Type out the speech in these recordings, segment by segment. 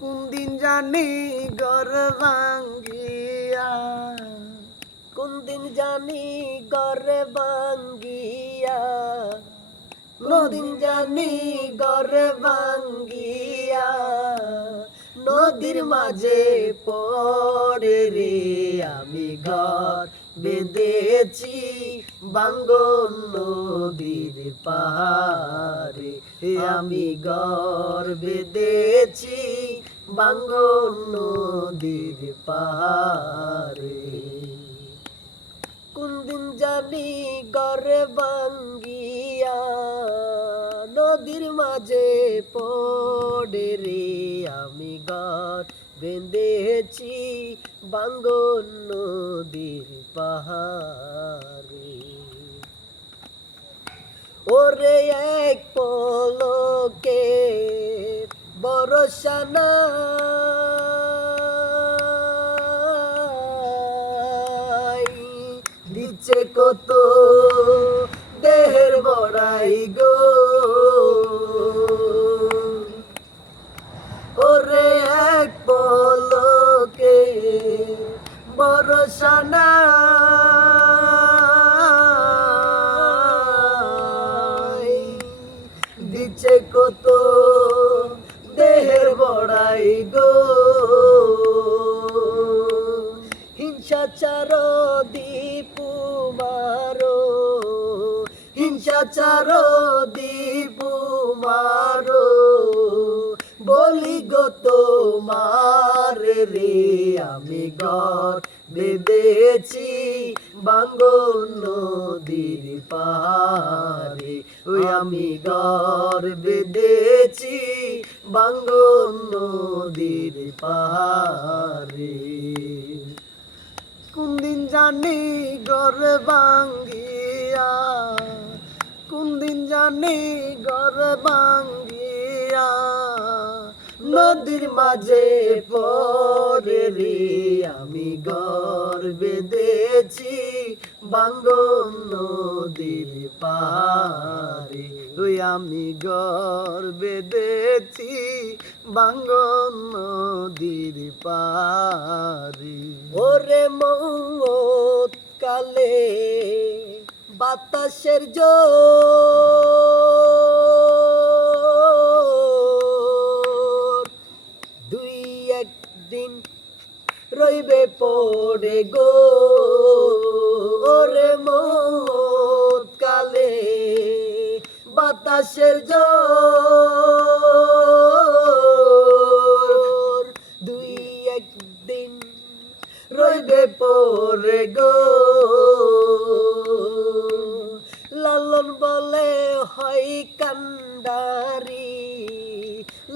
কোন দিন জানি ঘর ভাঙ্গিয়া, কোন দিন জানি ঘরে ভাঙ্গিয়া, কোন দিন জানি ঘরে ভাঙ্গিয়া নদীর মাঝে পড়ে রে আমি ঘর বেঁধেছি বাঙ্গন নদীর পাহাড়ে আমি ঘর বেঁধেছি বাঙ্গন নদীর পাহাড়ে কোন দিন জানি ঘরে ভাঙ্গিয়া নদীর মাঝে পড়ে রে আমি ঘর বেঁধেছি বাঙ্গন নদীর পাহাড়ে ওরে এক পলকে ভরসা নাই দিচ্ছে কত দেহের বড়াই গো ওরে এক পলকে ভরসা নাই দিচ্ছে কত দেহের বড়াই গো হিংসাচার দীপু মারো হিংসাচার দীপু মারো বলি গো তোমার রে আমি ঘর বেঁধেছি বাঙ্গন নদীর পাহাড়ে ওই আমি ঘর বেঁধেছি বাঙ্গন নদীর পাহাড়ে কোন দিন জানি ঘর ভাঙ্গিয়া, কোন দিন জানি ঘর ভাঙ্গিয়া নদীর মাঝে পড়ে রে আমি ঘর বেঁধেছি বাঙ্গন নদীর পাহাড়ে ওই আমি ঘর বেঁধেছি বাঙ্গন নদীর পাহাড়ে ওরে মৌত কালে বাতাসের জোর দুই একদিন রইবে পড়ে গো ওরে মৌত কালে বাতাসের জোর দুই একদিন রইবে পড়ে গো লালন বলে হয় কান্ডারি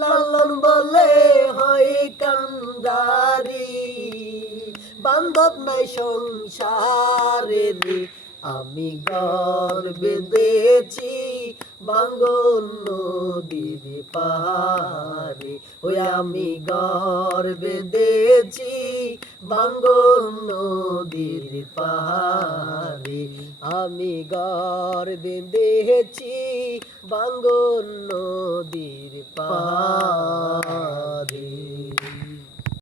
লালন বলে হয় কান্ডারি বান্ধব নাই সংসারে রে আমি ঘর বেঁধেছি বাঙ্গন নদীর পাহাড়ে ওই আমি ঘর বেঁধেছি বাঙ্গন নদীর পাহাড়ে আমি ঘর বেঁধেছি বাঙ্গন নদীর পাহাড়ে।